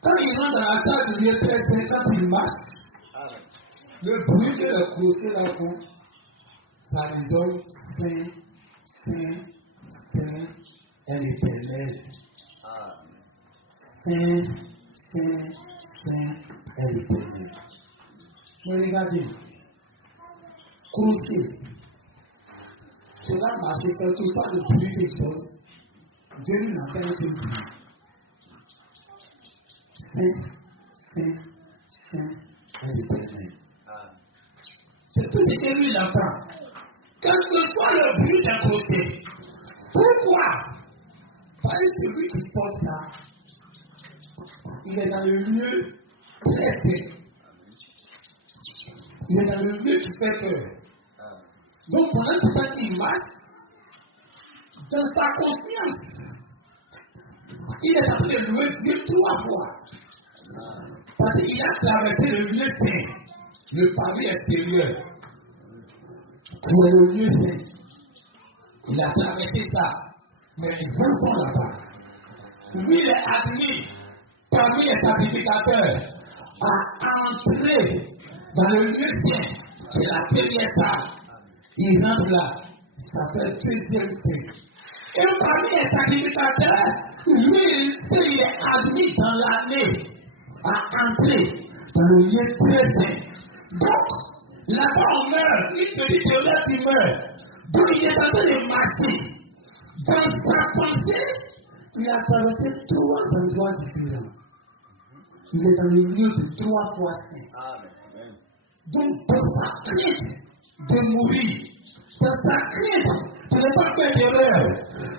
Quand ils rentrent dans la salle du lieu très saint, quand ils marchent, le bruit que les crochets là font, ça lui donne saint, saint, saint est l'Éternel. Saint, saint, saint est l'Éternel. Mais regardez, crochet, cela marche, quel que soit le bruit qu'ils font, Dieu n'entend ce bruit. Saint, saint, saint est l'Éternel. C'est tout ce que lui il entend. Quel que soit le bruit d'un crochet. Pourquoi? Parce que celui qui porte ça, il est dans le lieu très saint. Il est dans le lieu qui fait peur. Donc pendant tout temps qu'il marche, dans sa conscience, il est en train de louer Dieu 3 fois. Parce qu'il a traversé le lieu saint, le palier extérieur, pour le lieu saint. Il a traversé ça. Mais les gens sont là-bas. Lui, il est admis parmi les sacrificateurs à entrer dans le lieu saint. C'est la première salle. Il rentre là. Ça s'appelle deuxième saint. Et parmi les sacrificateurs, lui, il est admis dans l'année à entrer dans le lieu très saint. Donc, Là-bas, on meurt. Une petite erreur, tu meurs. Donc, il est en train de marcher. Dans sa pensée, il a traversé 3 endroits différents. Il est dans le milieu de 3 fois 5. Donc, dans sa crainte de mourir, dans sa crainte de ne pas faire d'erreur,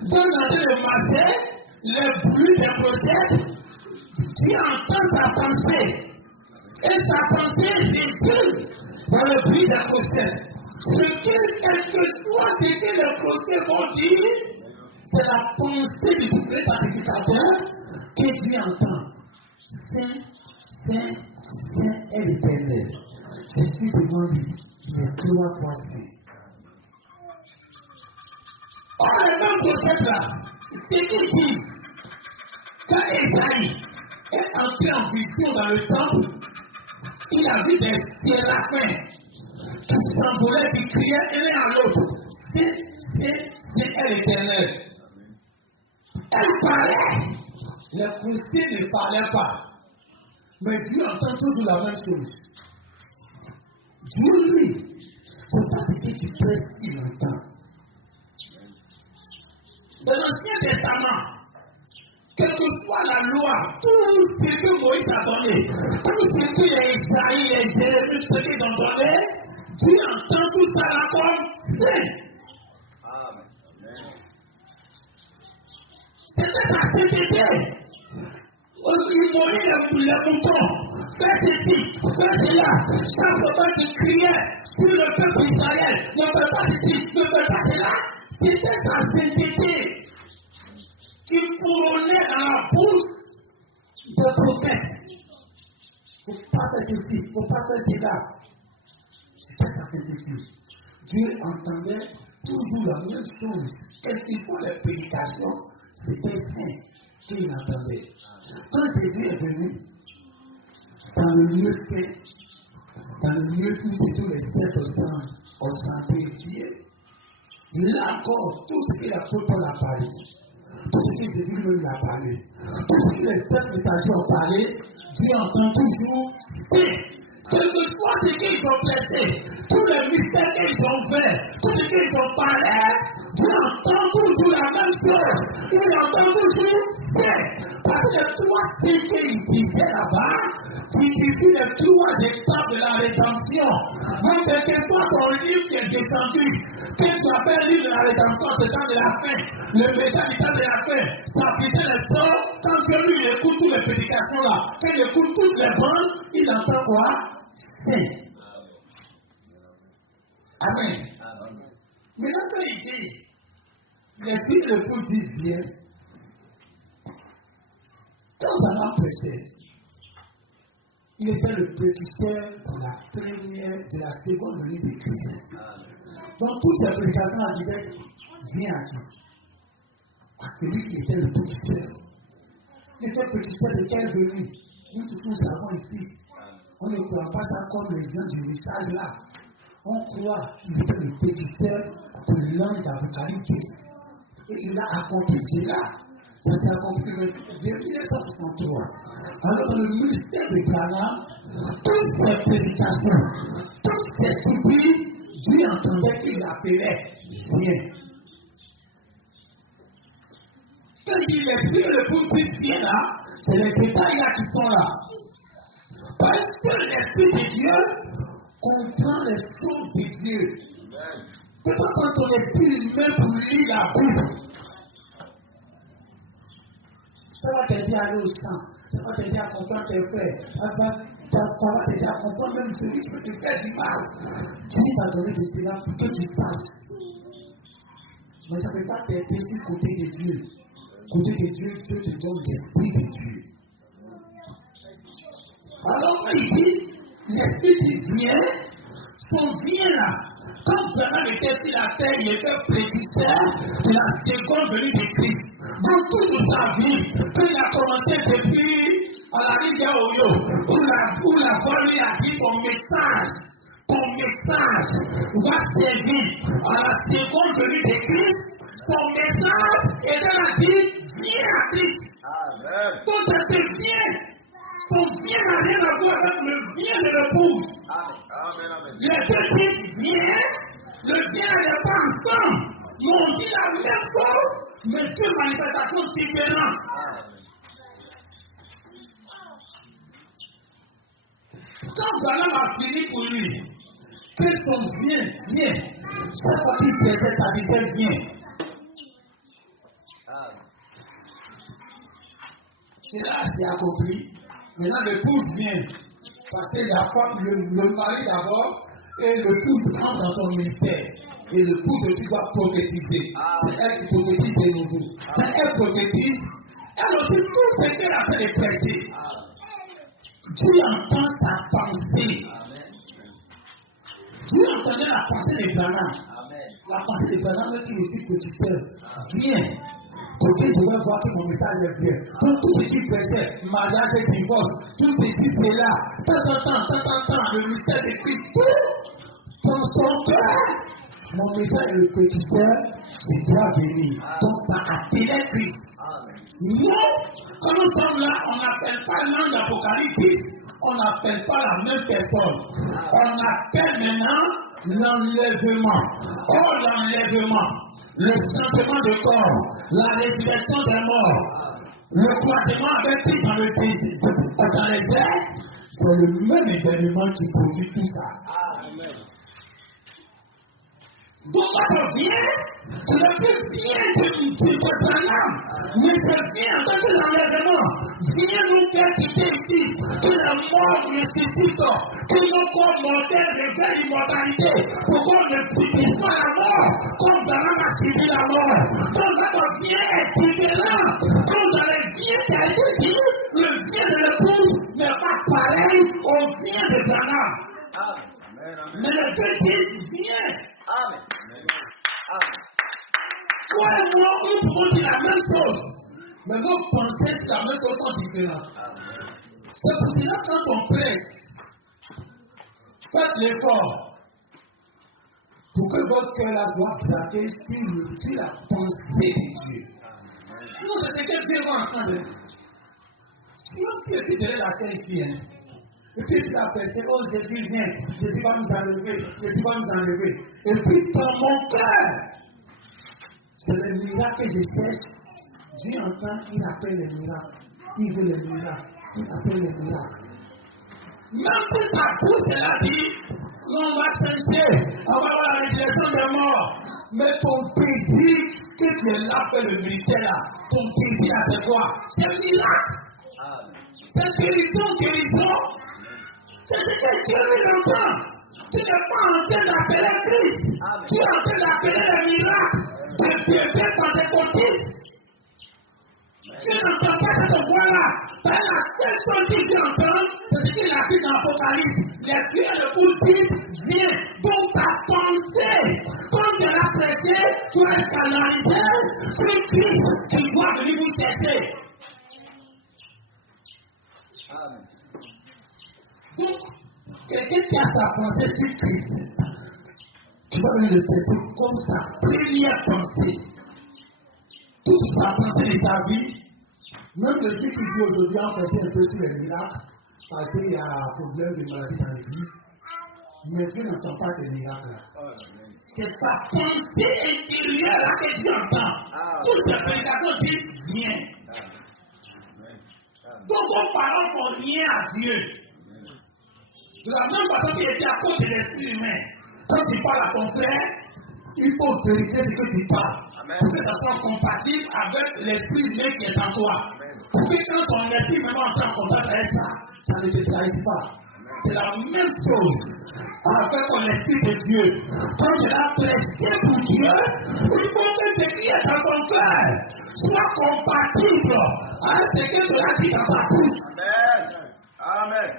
dans la train de marcher, le bruit des procès, tu entends sa pensée. Et sa pensée résume dans le bruit des procès. Quel que soit ce que les procès vont dire, c'est la pensée du vrai sacrificateur que Dieu entend. Saint, Saint, Saint est l'Éternel. Je suis devant lui, il est 3 fois saint. Or, les mêmes concepts-là, ce qu'ils disent, quand Esaïe est entré en vision dans le temple, il a vu des séraphins qui s'envolaient, qui criaient l'un à l'autre. C'est l'Éternel. Elle parlait. Les crucifiés ne parlaient pas. Mais Dieu entend toujours la même chose. Dieu, lui, c'est pas ce que tu prêches qu'il entend. Dans l'Ancien Testament, quelle que soit la loi, tout ce que Moïse a donné, tout ce que les Isaïe, les Jérémie, tout ce qu'ils ont donné, Dieu entend tout ça là comme saint. C'était sa sainteté. Il mourit les moutons. Fais ceci, fais cela. Chaque fois qu'il criait sur le peuple d'Israël, ne fais pas ceci, ne fais pas cela. C'était sa sainteté qui couronnait dans la bouche des prophètes. Il ne faut pas faire ceci, il ne faut pas faire cela. C'était sa sainteté. Dieu entendait toujours la même chose. Quelles que soient les prédications, c'était saint qu'il entendait. Quand Jésus est venu, dans le lieu saint, dans le lieu où c'est tous les 7 au sanctuaire, là encore, tout ce que l'apôtre Paul a parlé, tout ce que Jésus lui a parlé, tout ce que les 7 messagers ont parlé, Dieu entend toujours saint. Quel que soit ce qu'ils ont prêché, tous les mystères qu'ils ont faits, tout ce qu'ils ont parlé, Dieu entend toujours la même chose. Il entend toujours saint. Parce que les 3 signes qu'il disait là-bas, qui défient les 3 étapes de la rédemption. Donc, quel que soit ton livre qui est descendu, que tu appelles livre de la rédemption, c'est le temps de la fin. Le message du temps de la fin, ça faisait les sons. Quand Dieu lui écoute toutes les prédications là, quand il écoute toutes les bandes, il entend quoi? Saint. Amen. Maintenant, quand il dit, les filles de l'époux disent bien, quand Balaam prêchait, il était le prédicateur de la seconde venue de Christ. Donc, toutes ces prédications disaient, viens à Dieu. À celui qui était le prédicateur. Il était prédicateur de quelle venue? Nous tous nous savons ici. On ne croit pas ça comme les gens du message là. On croit qu'il était le prédicateur de l'ange d'Apocalypse. Et il a accompli cela. Ça s'est accompli en 1963. Alors dans le ministère de Branham, toutes ces prédications, toutes ces soupirs, Dieu entendait qu'il l'appelait viens. Quand il dit les filles le pour dire viens là, c'est les détails là qui sont là. Parce que l'Esprit de Dieu comprend les choses de Dieu. Tu peux pas prendre ton esprit même pour lire la Bible. Ça va t'aider à aller au sang. Ça va t'aider à comprendre tes frères. Ça va t'aider à comprendre même celui qui te fait du mal. Dieu t'a donné de cela pour que tu saches. Mais ça ne peut pas t'aider sur le côté de Dieu. Côté de Dieu, Dieu te donne l'esprit de Dieu. Alors, quand il dit, l'esprit dit viens, son vient là. Quand Branham était sur la terre, il était prédicateur de la seconde venue de Christ. Donc, toute sa vie, quand il a commencé depuis à la rivière Oyo, où la voix lui a dit ton message va servir à la seconde venue de Christ. Son message était là dit viens à Christ. Donc, c'est viens. Son bien n'a rien à voir avec le bien de l'épouse. Les deux choses, mais deux manifestations différentes. Quand Branham a fini pour lui, Christon viens. Chaque fois qu'il faisait sa vie, viens. C'est là c'est accompli. Maintenant, l'épouse vient. Parce que la femme, le mari d'abord, et l'épouse rentre dans son ministère. Et l'épouse aussi doit prophétiser. C'est elle qui prophétise de nouveau. Quand elle prophétise, elle aussi tout ce qu'elle a fait de prêcher. Dieu entend sa pensée. Dieu entendait la pensée de Branham. La pensée de Branham qui est aussi producteur. Viens. Ok, je vais voir que mon message est bien. Donc tout ce qui prêchait, mariage et divorce, tout ceci, c'est là. Tant, le mystère de Christ, tout dans son cœur. Mon message est le producteur, je dois venir. Donc ça appelait Christ. Nous, quand nous sommes là, on n'appelle pas l'ange d'Apocalypse, on n'appelle pas la même personne. On appelle maintenant l'enlèvement. Oh, l'enlèvement. Le changement de corps, la résurrection des morts, le croisement avec Christ dans le désert, c'est le même événement qui produit tout ça. Donc, quand on vient, ce n'est plus bien de Branham, mais c'est bien en tant que l'enlèvement. Viens nous faire quitter ici, que la mort ressuscite, que nos corps mortels révèlent l'immortalité, pour qu'on ne subisse pas la mort, comme Branham a subi la mort. Donc, quand on vient être différent, quand vous allez bien t'aider, le bien de l'épouse n'est pas pareil au bien de Branham. Mais le deux disent, viens. Amen. Toi et moi, nous pouvons dire la même chose, mais nos pensées sur la même chose sont différentes. C'est pour cela que quand on prêche, faites l'effort pour que votre cœur soit braqué sur la pensée de Dieu. Sinon, c'est ce que Dieu va entendre. Sinon, si tu donnes la chair ici, et puis tu as prêché, oh Jésus vient, Jésus va nous enlever, Jésus va nous enlever. Et puis dans mon cœur, c'est le miracle que je cherche. Dieu entend, il appelle les miracles. Il veut les miracles. Il appelle les miracles. Même si ta bouche elle a dit, on va chercher, on va voir la résurrection des morts. Mais ton désir, que tu es là pour le ministère là, ton désir à c'est quoi? C'est le miracle. C'est guérison. C'est ce que Dieu lui entend. Tu n'es pas en train d'appeler Christ. Tu es en train d'appeler le miracle de bébé pentecôtiste. Tu n'entends pas cette voix-là. La seule chose que tu entends, c'est ce qu'il a dit dans l'Apocalypse. Les prières de pour dire, viens. Donc ta pensée, quand tu l'as prêché, tu es canalisé sur Christ qui doit venir vous chercher. Donc, quelqu'un qui a sa pensée sur Christ, tu vas venir le chercher comme sa première pensée. Toute sa pensée de sa vie, même le Dieu qui dit aujourd'hui, on pensait un peu sur les miracles, parce qu'il y a un problème de maladie dans l'église, mais Dieu n'entend pas ces miracles-là. C'est sa pensée intérieure que Dieu entend. Toutes ces prédications disent viens. Donc, vos paroles font rien à Dieu. De la même façon qu'il était à cause de l'esprit humain. Quand tu parles à ton frère, il faut vérifier ce que tu parles. Pour que ça soit compatible avec l'esprit humain qui est en toi. Pour que quand ton esprit même entre en contact avec ça, ça ne te trahisse pas. C'est la même chose avec l'esprit de Dieu. Quand tu l'as prêché pour Dieu, il faut que ce qui est dans ton cœur soit compatible avec ce que tu as dit dans ta bouche. Amen.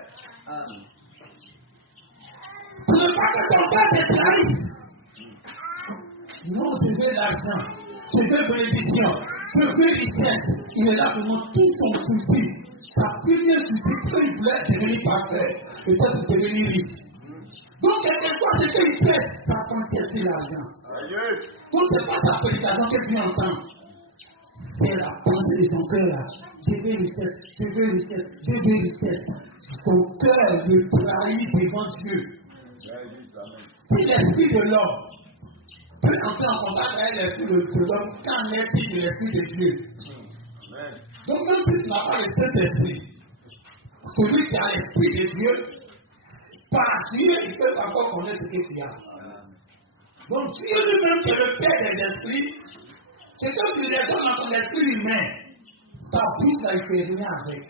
Pour ne pas que ton cœur te trahisse. Non, je veux l'argent, je veux bénédiction, je veux richesse. Il est là pour moi tout son souci. Sa première souci, qu'il voulait devenir parfait, était pour devenir riche. Donc, quelque soit ce qu'il fait, sa pensée sur l'argent. Donc, ce n'est pas sa prédication que Dieu entend. C'est la pensée de son cœur là. Je veux richesse, je veux richesse, je veux richesse. Son cœur le trahit devant Dieu. Si l'esprit de l'homme peut entrer en contact avec l'esprit de l'homme qu'en est-il de l'esprit de Dieu. Donc même si tu n'as pas le Saint-Esprit, celui qui a l'esprit de Dieu, par Dieu, il peut encore connaître ce que tu as. Donc Dieu lui-même qui est le Père des esprits, c'est comme si les gens dans ton esprit humain, ta bouche là, il ne fait rien avec.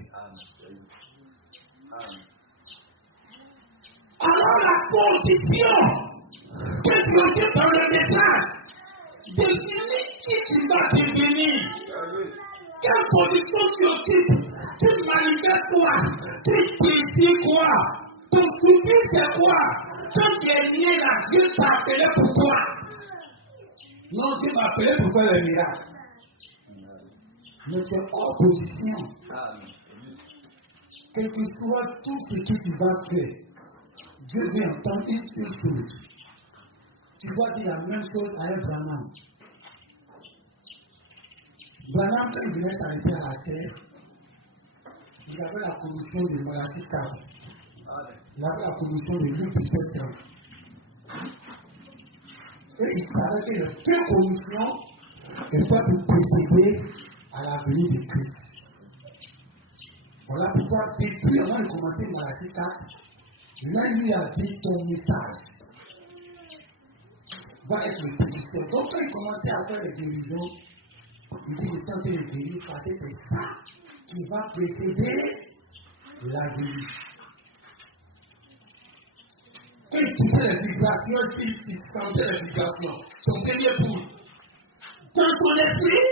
Alors la position que tu occupes dans le message définit qui tu vas devenir. Quelle position tu occupes? Tu manifestes quoi? Tu décides quoi? Ton souci c'est quoi? Quand tu es né là, Dieu t'a appelé pour toi. Non, Dieu m'a appelé pour faire le miracle. Mais tu es hors position. Quel que soit tout ce que tu vas faire, Dieu veut entendre une seule chose. Tu dois dire la même chose à Branham. Branham, quand il venait s'arrêter à la chair, il avait la commission de Malachie 4. Il avait la commission de Luc 17 ans. Et il savait que les deux commissions étaient pour précéder à la venue de Christ. Voilà pourquoi, depuis avant de commencer Malachie 4, l'un lui a dit ton message va être le précurseur. Donc quand il commençait à faire les guérisons, il dit je suis en train de guérir parce que c'est ça qui va précéder la venue. Quand il touchait les vibrations, il sentait les vibrations. Son premier pouls. Dans son esprit,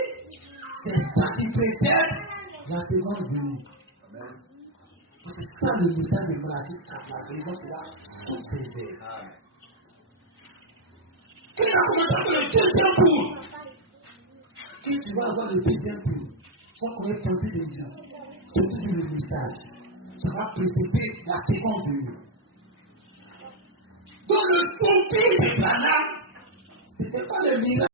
c'est ça qui précède la seconde venue. C'est ça le message de Malachie 4. La guérison, c'est là, toutes ces ailes. Quand il a commencé à faire le deuxième tour, quand tu vas avoir le deuxième tour, il faut connaître penser des gens. C'est toujours le message. Ça va précéder la seconde venue. Donc le soupir de Branham, ce n'était pas le miracle.